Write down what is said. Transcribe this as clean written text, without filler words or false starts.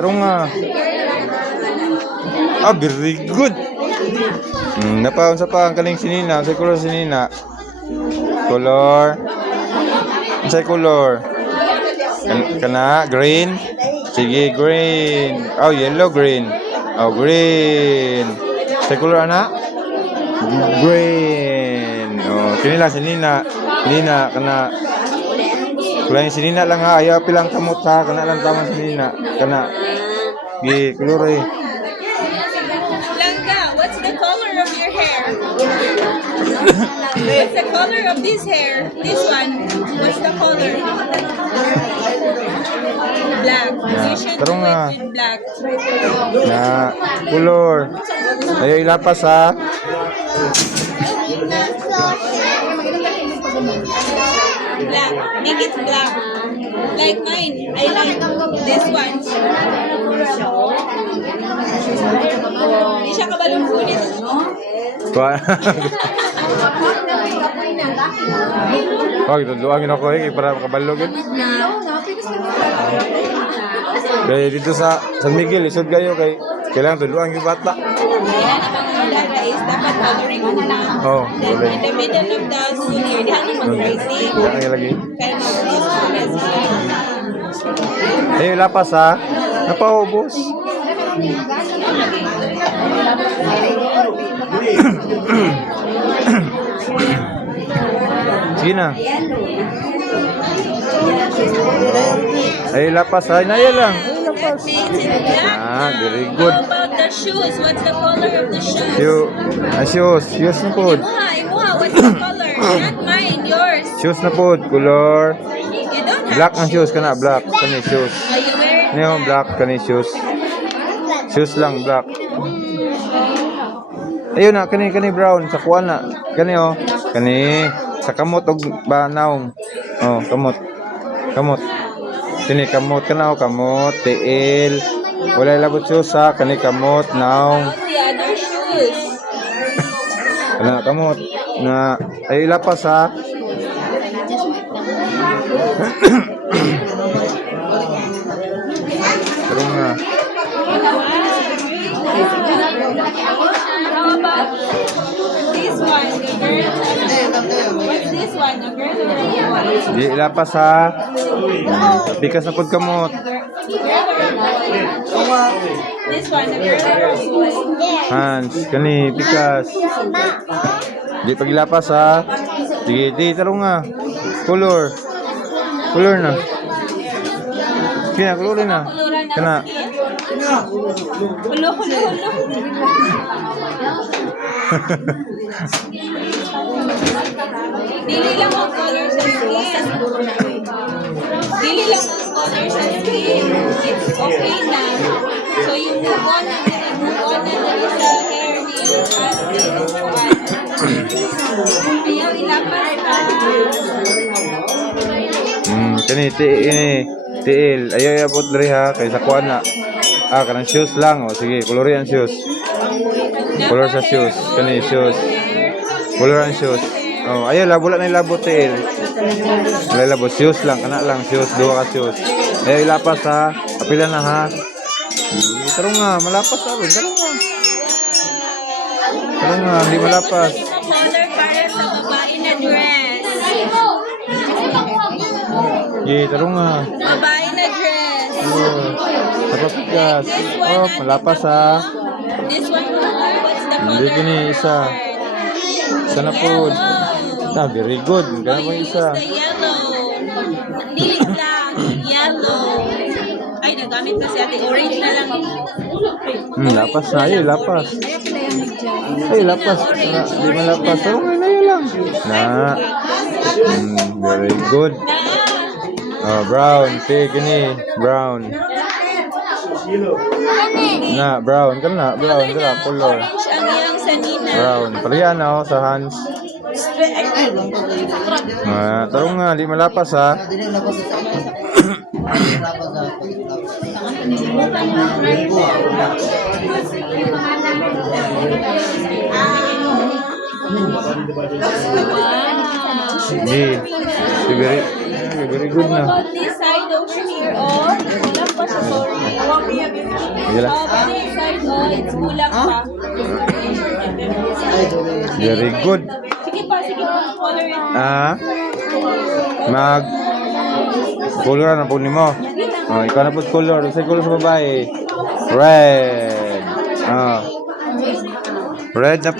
Pero nga. Ah, very good. Napaon sa pa ang kaling sinina. Sa color sinina. Color. Sa color. Kana, green. Sige, green. Oh, yellow, green. Oh, green. Sa color ana? Green. Oh, kinila sinina. Sinina, kana. Kulay sinina lang ha. Ayaw pilang kamot ha. Kana lang tamang sinina. Kana. Gi, color eh. Langga, what's the color of your hair? What's the color of this hair? This one. What's the color? Black. You should do Tarong nga. it with black. Na, color. Ayaw ilapas ha. Black. Make it black. Like mine. I like this one. Hindi siya kabalong kulit. Wag, luangin ako eh para makabalogin. Kaya dito sa San Miguel, isod kayo kay kailangan tuluan yung bata. Is dapat coloring mo na. Oh, Then correct. in the middle of the school year, di ano mag-rising. Kaya lagi. Kaya mag-rising. Eh, lapas ha. Napaubos. Sige na. Ay, lapas ha. Inaya lang. Ah, very good. How about the shoes? What's the color of the shoes? Shoes na po. Imuha, what's the color? Not mine, yours. Shoes na po. Color. You don't have Black ang shoes kana. Black. Kani shoes. Are you wearing Neo black. Kani shoes. Shoes lang. Black. Ayun na. Kani brown. Sa kuwan na. Kani oh. Kani. Sa kamot og banaw. Oh, kamot. Kamot. Kani kamot kana oh. Kamot. Tiil. Wala labot shoes ha. Kani kamot. Naong. about the other shoes? Kana kamot. Na. Ay lapas ha. Pero nga. How about this one? The girl. What's this one? A girl or a boy? Di lapas ha. Bikas na pod kamot. Girl or a boy? This one, a girl or a boy? Hans, kani bikas. Di pagilapas ha. Sige, di tarong nga. Color. Color na. Kina color na. Kana. Hulo. Dili lang ang color sa skin. Dili lang ang color sa skin. It's okay na. So you move on na dali sa hair ni ayaw ilapas ka. Kani tiil. Ayaw abot diri ha kay sa kuan na. Ah, kanang shoes lang oh. Sige, color yan shoes. Color sa shoes. Kani shoes. Color ang shoes. Oh, ayaw labot na labot tiil. Wala labot shoes lang, kana lang shoes, duha ka shoes. Ayaw ilapas ha. Kapila na ha. Tarong nga, malapas ha. Tarong nga. Tarong nga, hindi malapas. Color para sa babae na dress. Tarong nga. Babae na dress. Tapos gas. Oh, malapas ha. This one, what's the color? Hindi kini isa. Isa na po. Ah, very good. Gana mo isa. The yellow. Dili black. Yellow. Ay, nagamit na si ate. Orange na lang. Lapas na. Ay, lapas. Ay, lapas. Di malapas. Pero ngayon na yun lang. Na. Very good. Oh, brown. Pig ini. Brown. Na, brown. Kana, brown. Kana, color. Orange ang iyang sanina. Brown. Pariyan na oh, sa hands. Tarong nga, di malapas ha. Sige. Very good na. About this side over here, oh. Wala pa siya, sorry. Sige lang. Oh, pwede side, oh, it's kulang pa. Very good. Sige pa, color it. Mag color na po nimo. Oh, ikaw na po color. Sa color sa babae. Red. Red na po.